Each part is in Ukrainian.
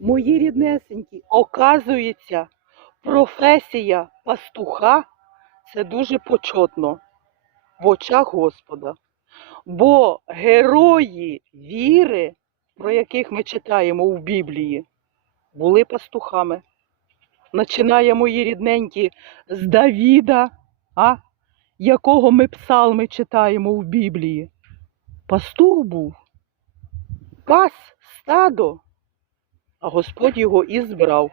Мої ріднесенькі, оказується, професія пастуха це дуже почетно в очах Господа. Бо герої віри, про яких ми читаємо у Біблії, були пастухами. Починає мої рідненькі з Давіда, а? якого ми псалми читаємо в Біблії. Пастух був, пас стадо, а Господь його і збрав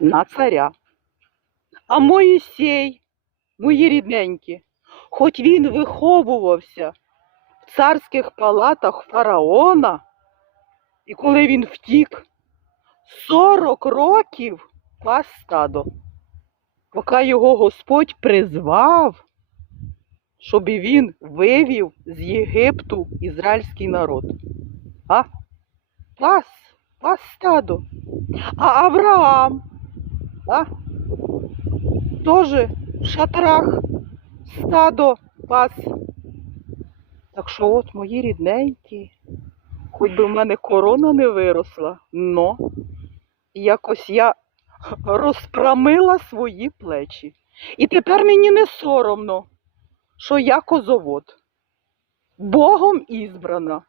на царя. А Моїсей, мої рідненькі, хоч він виховувався в царських палатах фараона, і коли він втік, 40 років пас стадо, поки його Господь призвав, щоб він вивів з Єгипту ізраїльський народ. А? Пас, пас стадо. А Авраам, а? Тоже в шатрах стадо пас. Так що от мої рідненькі, хоч би в мене корона не виросла, но якось я розпрамила свої плечі. І тепер мені не соромно, що я козовод, Богом ізбрана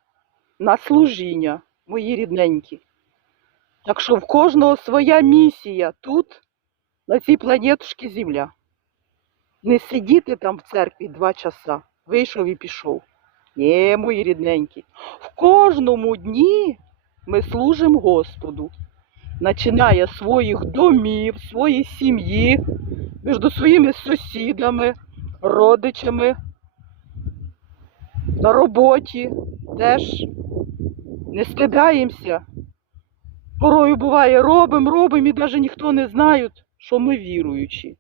на служіння, мої рідненькі. Так що в кожного своя місія тут, на цій планетушці Земля. Не сидіти там в церкві два часа, вийшов і пішов. Ні, мої рідненькі, в кожному дні ми служимо Господу. Починає своїх домів, своєї сім'ї, між своїми сусідами, родичами, на роботі теж не стидаємося. Порою буває, робимо, робимо, і навіть ніхто не знає, що ми віруючі.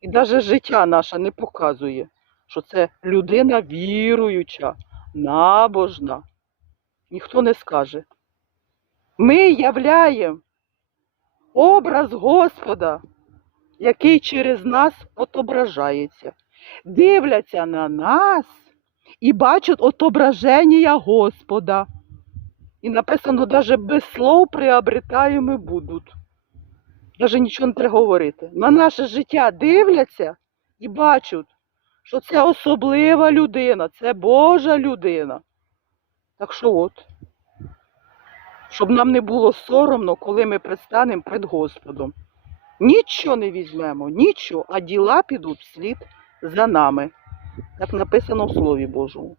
І навіть життя наше не показує, що це людина віруюча, набожна. Ніхто не скаже. Ми являємо образ Господа, який через нас отображається. Дивляться на нас і бачать отображення Господа. І написано, навіть без слов приобретаємо будуть. Навіть нічого не треба говорити. На наше життя дивляться і бачать, що це особлива людина, це Божа людина. Так що от, щоб нам не було соромно, коли ми предстанемо перед Господом. Нічого не візьмемо, нічого, а діла підуть вслід за нами. Так написано в Слові Божому.